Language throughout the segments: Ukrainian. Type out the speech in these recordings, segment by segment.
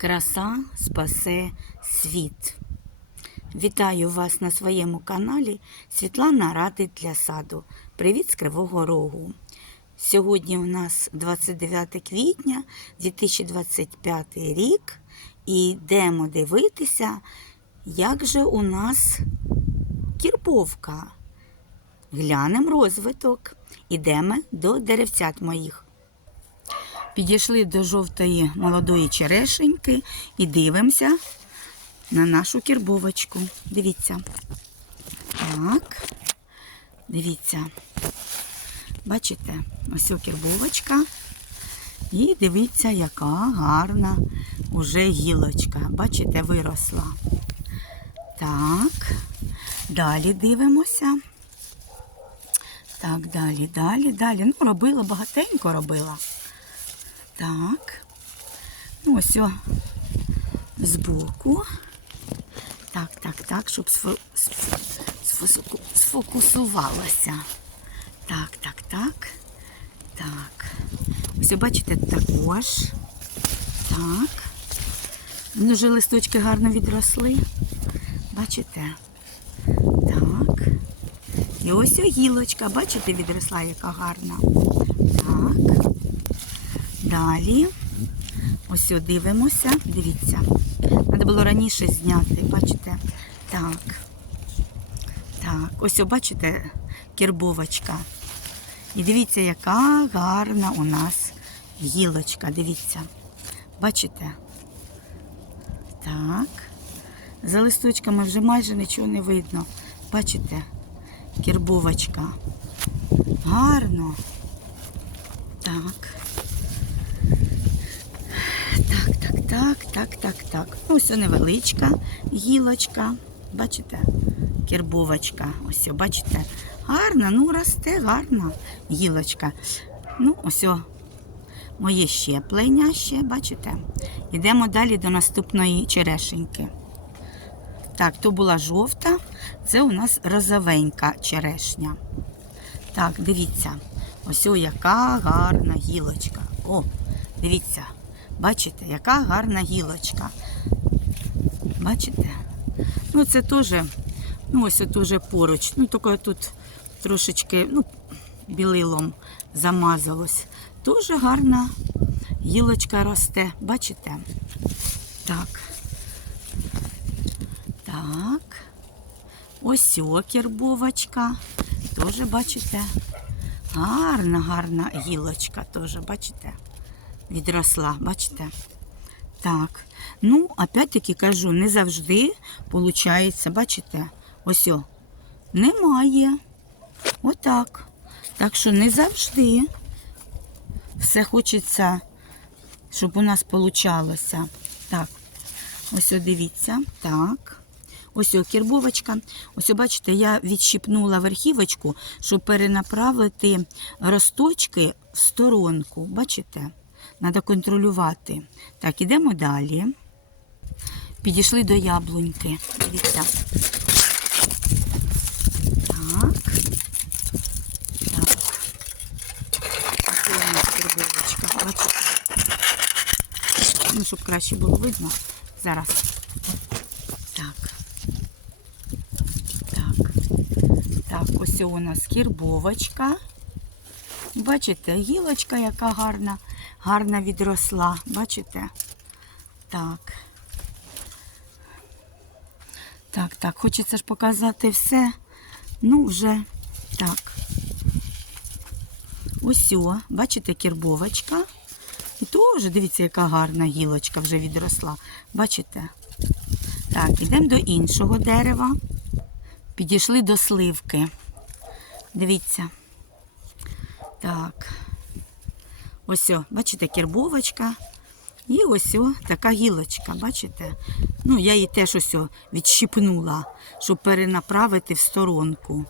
Краса спасе світ. Вітаю вас на своєму каналі Світлана Радить для саду. Привіт з Кривого Рогу. Сьогодні у нас 29 квітня 2025 рік і йдемо дивитися, як же у нас кірповка. Глянемо розвиток. Ідемо до деревцят моїх. Підійшли до жовтої молодої черешеньки і дивимося на нашу кірбовочку. Дивіться. Так. Дивіться. Бачите, ось кірбовочка. І дивіться, яка гарна уже гілочка. Бачите, виросла. Так. Далі дивимося. Так, далі, далі, далі. Ну, робила, багатенько робила. Так. Ну, ось о, збоку. Так, так, так, щоб сфо- сф- сфосуку- сфокусувалося. Так, так, так. Так. Ось, бачите, також. Так. Ну, вже листочки гарно відросли. Бачите? Так. І ось о гілочка, бачите, відросла, яка гарна. Так. Далі. Ось дивимося. Дивіться. Треба було раніше зняти, бачите? Так. Так, ось бачите, кербовочка. І дивіться, яка гарна у нас гілочка. Дивіться. Бачите? Так. За листочками вже майже нічого не видно. Бачите? Кербовочка. Гарно. Так. Так, так, так, так, так, так. Ну, ось невеличка гілочка. Бачите? Кербовочка. Ось, бачите? Гарна, ну росте, гарна гілочка. Ну, ось моє щеплення ще, бачите? Йдемо далі до наступної черешеньки. Так, то була жовта, це у нас розовенька черешня. Так, дивіться, ось о, яка гарна гілочка. О, дивіться, бачите, яка гарна гілочка. Бачите? Ну, це теж, ну, ось теж поруч. Ну, тільки тут трошечки ну, білилом замазалось. Дуже гарна гілочка росте. Бачите? Так. Так. Ось о, кербовочка. Теж бачите. Гарна, гарна гілочка теж, бачите? Відросла, бачите? Так. Ну, опять-таки кажу, не завжди виходить, бачите? Ось о. Немає. Отак. Так що не завжди все хочеться, щоб у нас получалося. Так. Ось о, дивіться. Так. Ось о, кірбовочка. Ось, о, бачите, я відщипнула верхівочку, щоб перенаправити росточки в сторонку. Бачите? Треба контролювати. Так, ідемо далі. Підійшли до яблуньки. Дивіться. Так. Так. Ось у нас кірбовочка. Бачите? Ну, щоб краще було видно. Зараз. Так. Так. Так, ось у нас кірбовочка. Бачите, гілочка, яка гарна, гарна відросла. Бачите? Так. Так, так, хочеться ж показати все. Ну, вже так. Ось, бачите, кірбовочка. І теж, дивіться, яка гарна гілочка вже відросла. Бачите? Так, йдемо до іншого дерева. Підійшли до сливки. Дивіться. Так. Ось, о, бачите, кербовочка. І ось о, така гілочка, бачите? Ну, я її теж ось о, відщипнула, щоб перенаправити в сторонку.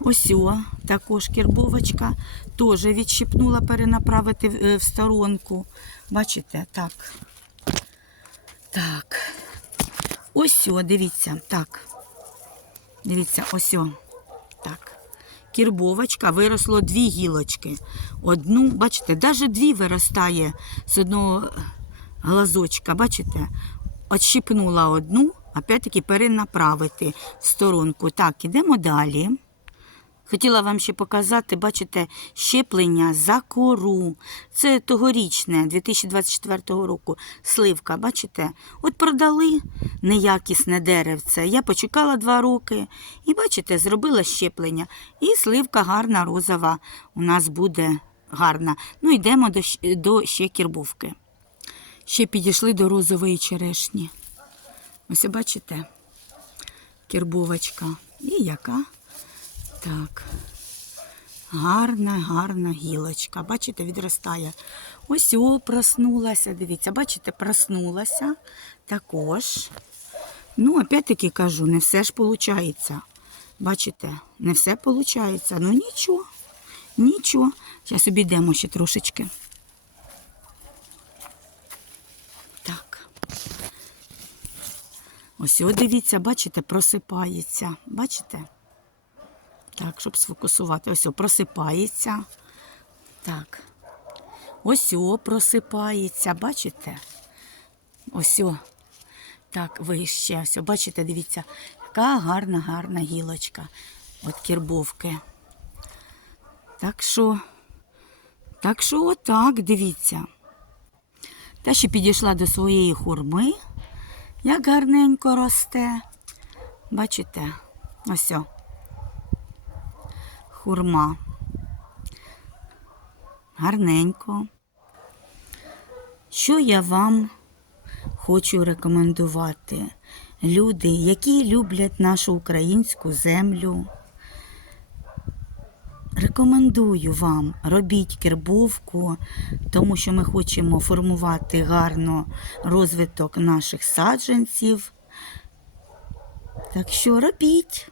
Ось о, також кербовочка. Теж відщипнула перенаправити е, в сторонку. Бачите, так. Так. Ось о, дивіться, так. Дивіться, ось о. Так. Кірбовочка виросло дві гілочки. Одну, бачите, навіть дві виростає з одного глазочка, бачите? Отщипнула одну, опять-таки перенаправити в сторонку. Так, ідемо далі. Хотіла вам ще показати, бачите, щеплення за кору. Це тогорічне, 2024 року. Сливка, бачите? От продали неякісне деревце. Я почекала два роки і, бачите, зробила щеплення. І сливка гарна, розова у нас буде гарна. Ну, йдемо до, до ще кірбовки. Ще підійшли до розової черешні. Ось бачите, кірбовочка. І яка? Так. Гарна, гарна гілочка. Бачите, відростає. Ось о, проснулася. Дивіться, бачите, проснулася також. Ну, опять-таки кажу, не все ж виходить. Бачите, не все виходить. Ну нічого, нічого. Зараз обійдемо ще трошечки. Так. Ось о, дивіться, бачите, просипається. Бачите? Так, щоб сфокусувати. Ось о, просипається. Так. Ось о, просипається, бачите? Ось о. Так, вище. Ось, о, бачите, дивіться, яка гарна, гарна гілочка. От кірбовки. Так що, так що отак, дивіться. Та ще підійшла до своєї хурми, як гарненько росте. Бачите? Ось. о хурма. Гарненько. Що я вам хочу рекомендувати? Люди, які люблять нашу українську землю. Рекомендую вам, робіть кірбовку, тому що ми хочемо формувати гарно розвиток наших саджанців. Так що робіть.